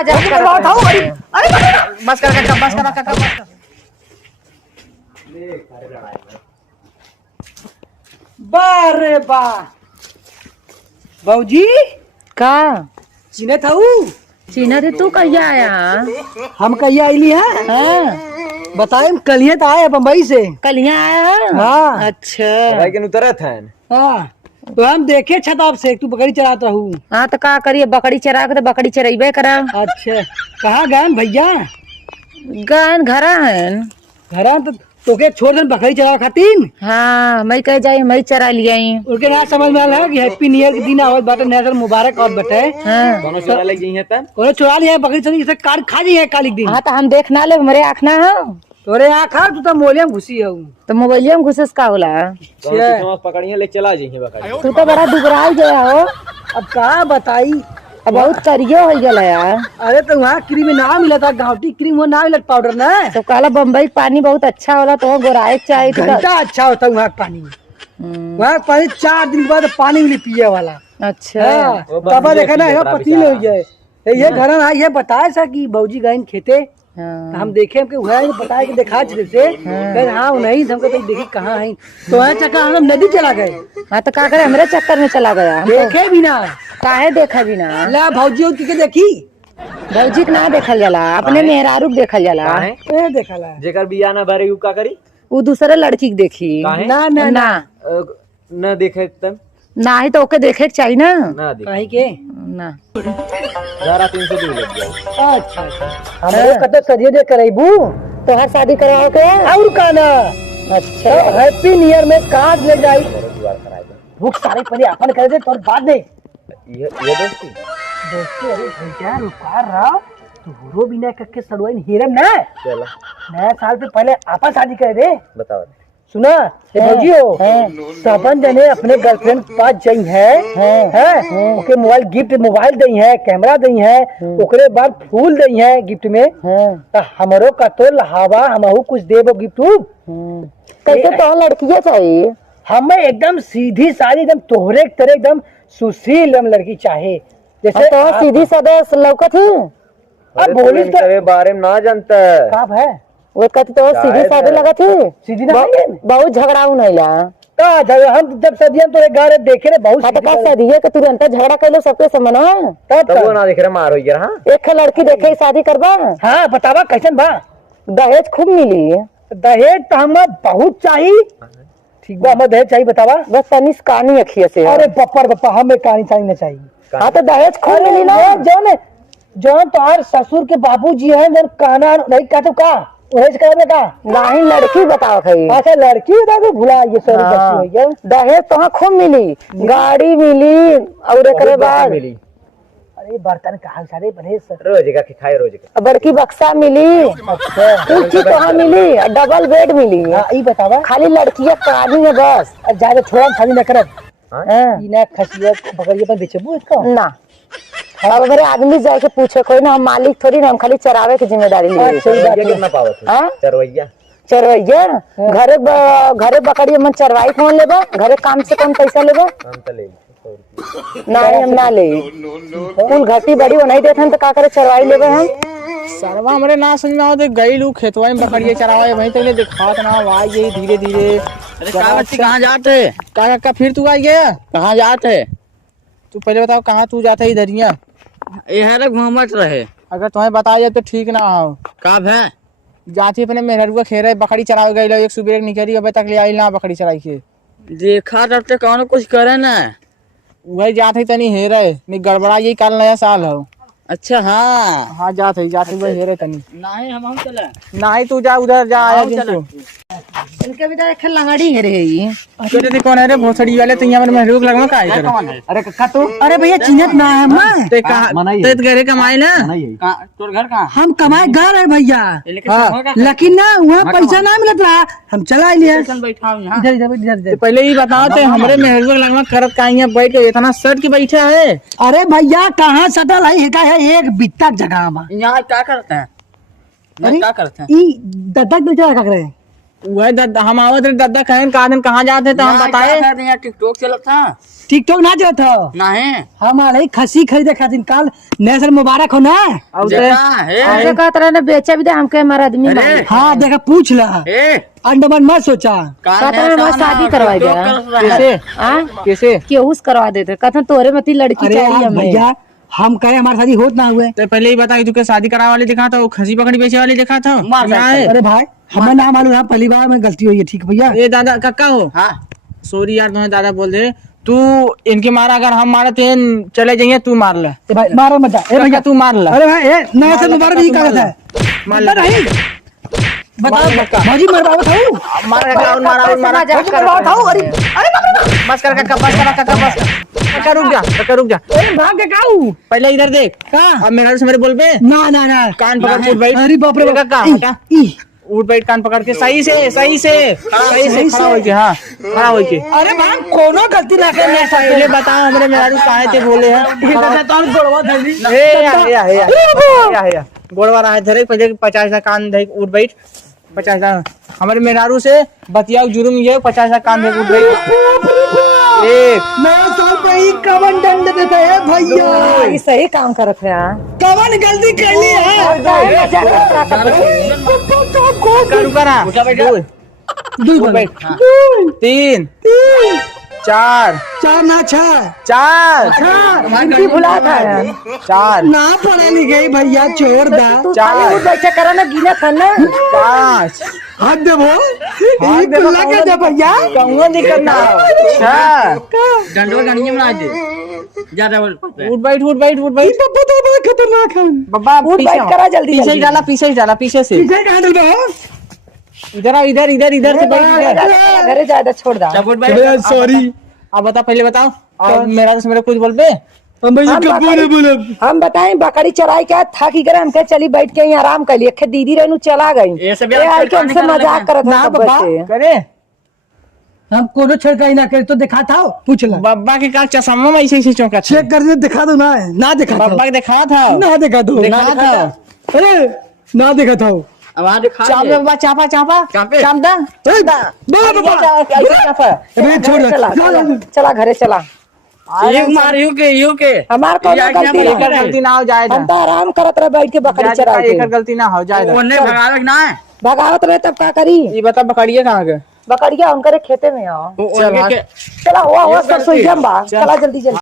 बस कर काका, बस कर काका, बस कर। बारे बा बाबूजी का चिन्हे था चीना थे तू कहिया आया? हम कहिया आईली है हाँ बताए कलिए तो आए बम्बई से। कलिया आया है? हाँ अच्छा भाई के उतरे थे। हाँ तो हम देखे छताप से तू बकरी चराता हूँ। हाँ तो का करिए, बकरी चरा के तो बकरी चरेबे करा। अच्छा कहाँ गए भैया? गन घरा है। घर तो तोके छोड़ दे बकरी चरा खातिर। हाँ मैं कह जाई, मैं चरा लिया। उनके ना समझ में आया कि हैप्पी न्यू ईयर के दिन आवत बाटे, नया मुबारक और बटे। हाँ दोनों चोरा ले गई है तब। कोने चुरा लिया है बकरी चरी से काट खा ली है काली दिन। हाँ तो हम देखना ले, हमारे आँखना है तोरे यहाँ खा तू तो मोलिया में घुसी है। तो मोबाइलिया में घुसेस का होला? दोनों पकड़िए ले चला जी बकरी। तू तो बड़ा दुबराई गया हो। अब कहा बताई अब बहुत करियो हो गया यार। अरे तो वहाँ क्रीम ना मिला था, गाँवटी क्रीम वो ना मिला पाउडर ना। तो कहला बम्बई पानी बहुत अच्छा होला तो गोराए चाहिए तो। घंटा अच्छा होता है वहाँ का पानी। वहाँ का पानी 4 दिन के बाद पानी मिली पिए वाला। अच्छा तब देखा ना पतली हो जाए ये घर ना ये बताया था कि बौजी गए खेते। तो हम देखे कि वह बताया कि देखा से हाँ नहीं हमको तो देखी कहाँ है तो वह चक्कर हम नदी चला गए। हाँ तो का करे, हमरे चक्कर में चला गया। देखे भी ना काहे देखा भी ना? ला भौजी के देखी भौजी के ना देखल जाला, अपने मेहरारू के देखल जाला। देखा ला जेकर बिया ना भरे का करी वो दूसरे लड़की के देखी। ना ना ना न देखे तब ना ही तो ओके देखे के चाहिए ना। ना देखे कहीं के ना 350 लग गया। अच्छा हमारे कतो सदियों दे करेबू तो हर शादी कराओ के और का ना। अच्छा हैप्पी न्यू ईयर में कार्ड ले जाई भूख सारे पहले अपन कर दे तो बाद दे ये दोस्ती दोस्ती। अरे भैया रुका रहा तू हुरो बिना कक्के सड़वाइन हीरम ना चला नया साल से पहले आपन शादी कर दे। बताओ सुना ये भौजियो सबन जने अपने गर्लफ्रेंड के पास जाई है ओके मोबाइल गिफ्ट मोबाइल दई है, कैमरा दई है, ओकरे बाद फूल दई है गिफ्ट में। तो हमरो का तो लहावा हमहू कुछ देबो गिफ्ट। कैसे तो लड़कियां चाहिए हमें एकदम सीधी सारी एकदम तोहरे की तरह एकदम सुशील लड़की चाहे जैसे तो सीधी सादा लौकत है। अब बोली तेरे बारे में ना जानता कब है वो कहती तो सीधी सादी लगा थी। सीधी ना बहुत झगड़ाऊ नहीं ला। हम जब सदिया तो गारे देखे बहुत सदिया के तुरंत झगड़ा कर लो सबके समझ तब वो ना देख रहे मार हो गया। एक लड़की देखे शादी करबा। हाँ बतावा कैसन बा? दहेज खूब मिली। दहेज तो हमें बहुत चाहिए। ठीक बा हमें दहेज चाहिए बतावा। बस तनी कहानी अखिए से। अरे बप्पा हमें कहानी चाहिए ना चाहिए। हाँ तो दहेज खूब मिली ना। जौन तोहार ससुर के बाबूजी हैं जौन कहना नहीं का तो का दहेज करने का नहीं लड़की बताओ भाई। अच्छा लड़की बता के भुला ये सॉरी दहेज तो खूब मिली, गाड़ी मिली और एक बाद मिली। अरे बर्तन कहा सारे बड़े रोज का खाए रोज का बड़की बक्सा मिली। अच्छा चीज तो मिली, डबल बेड मिली। ये बतावा खाली लड़कियां कहानी है बस। अब ज्यादा छोड़ा खाली न करब ना खसिया बकरिया पर बेचबू इसको ना। अब अगर आदमी जाके पूछे कोई ना, हम मालिक थोड़ी ना, हम खाली चरावे की जिम्मेदारी लिए। कितना पावत है चरवैया चरवैया घरे बकरी मन चरवाई कौन लेबा? घरे काम से कौन पैसा लेबा? हम तो ले नहीं हम ना ले कुल घटी बड़ी वो नहीं देते तो का करे चरवाई लेबे हम। सरवा हमरे ना समझ में आवत गई लोग खेतवा में बकरिया चरावे वहीं तक दिखात ना आवाज यही धीरे धीरे। अरे का बच्ची कहां जाते? का फिर तू आई गया? कहां जाते? तू पहले बताओ कहाँ तू जाता है? इधरिया ये घूमत रहे। अगर तुम्हें बताया तो ठीक ना हो। कब है जाती अपने मेहरुआ खेरे बकरी चरावे गई एक सुबह निकली अबे तक ले आई ना बकरी चराई के देखा तब तक कौन कुछ करे ना वही जात है तनी हेरे नहीं गड़बड़ा यही कल नया साल हो। अच्छा हाँ जात है वही हेरे तनी नहीं हम चले नहीं तू जा उधर जा आया जिनको इनके भी तो लंगाड़ी है रे। कौन है रे भोसड़ी वाले तो यहाँ मेहरुक लगवा का है। अरे कक्का तो अरे भैया चिन्हत ना है हम ते घरे कमाई ना तोर घर कहाँ? हम कमाए घर है भैया लेकिन ना वहाँ पैसा ना मिलत रहा हम चला लिए इधर इधर इधर। पहले ही बताओ थे हमरे मेहरुआ लगवा करत का यहाँ बैठ के इतना सट के बैठा है। अरे भैया कहाँ सटल है एक बित्ता जगह में यहाँ क्या करते हैं? क्या करते हैं? दत्तक बेचा क्या करे वही दादा हम आवत रहे दादा कहें का दिन कहाँ जाते तो हम बताए टिकटॉक चलत था टिकटॉक ना जात हो नहीं हमारे खसी खरीदे खातिर काल नया साल मुबारक हो ना। अब देखा है ऐसे कहत रहे ने बेचा भी दे हमके हमारा आदमी अरे मांगे। हाँ देखा पूछ ला ए अंडमान मत सोचा। काल कहत रहे मैं शादी करवा दे कैसे हाँ कैसे केहूस करवा देते कहते तोरे में ती लड़की अरे चाहिए यार हमें। भैया हम कहे हमारी शादी होत ना हुए। तो पहले ही बताई तू के शादी करा वाले दिखा था वो खसी पकड़ी बेचे वाले दिखा था मार क्या है? अरे भाई हमें ना मालूम है पहली बार में गलती हुई है ठीक भैया। ये दादा कक्का हो हाँ सॉरी यार तुम्हें दादा बोल दे तू इनके मारा अगर हम मारे थे चले जाइए तू मार ले ए भाई मारो मत जा। ए भैया भैया तू मार ले अरे भाई ए नया साल मुबारक भी कहत है मार बता नहीं बताओ भाजी मरवाओ था मार कक्का और मारा और मारा मरवाओ था अरे बस कर कक्का बस कर कक्का बस कक्का रुक जा अरे भाग के काऊ पहले इधर देख कहां अब मेरे से मेरे बोल पे ना ना ना कान पकड़ के बैठ अरे बाप रे ये कक्का हटा उठ बैठ कान पकड़ के सही से खड़ा हो के हाँ खड़ा हो के अरे भाई कोनो गलती ना कर नया साल पहले बताओ हमरे मेहरारू काहे ते बोले हैं तो गोड़वा धरी या गोड़वा रहा थे पहले 50 कान दे उठ बैठ 50 हमारे मेहरारू से बतियाओ जुर्म ये 50 कान दे उठ बैठ एक नया साल पे ही कवन दंड देते हैं भैया। ये सही काम करत है हाँ। कवन गलती कर ली है रुका ना दो बैठ 3 4 चार ना छह 4 गिनती भुला था यार। 4 ना पढ़े लिखे भैया छोड़ दा तू खाली उठ बैठा करा ना गिना था ना 5 हाथ देवो ये कुल्ला के दे भैया कहूँगा दिक्कत ना 6 डंडो गणिये में दे ज्यादा बोल उठ बैठ पप्पा तो बड़ा खतरनाक है। बाबा उठ बैठ करा जल्दी पीछे ही डाला पीछे से इधर कहाँ चल रहे हो? इधर आओ इधर से बैठ इधर घरे जाए छोड़ दा। भैया सॉरी अब बता पहले बताओ और मेरा कुछ बोल पे हम भैया हम कब बोले बोले हम बताएं बकरी चराई क्या था की करे हमके चली बैठ के यहाँ आराम कर लिए खे दीदी रहनु चला गई ये सब ये आई के हमसे मजाक करत ना है बाबा, करे हम कोनो छड़काई ना करे तो दिखा था पूछ ला बब्बा के का चश्मा में ऐसे चौंका चेक कर दे दिखा दो ना दिखा था बब्बा के दिखा था ना दिखा दो दिखा था अरे ना दिखा था अब आज खा चाप ले। बब्बा चापा चापे। चाप दा बाबा चापा अरे छोड़ चला घरे चला यू मार यू के हमार कोनो या क्या गलती बोले? नहीं एकर गलती ना हो जाए हम तो आराम करत रहे बैठ के बकरी चराई एकर के गलती ना हो जाए ओने भगावे ना है भगावत रहे तब का करी ये बता बकरिए कहाँ के बकरिया उनकरे खेते में आओ ओने के चला हुआ सब सुई बा चला जल्दी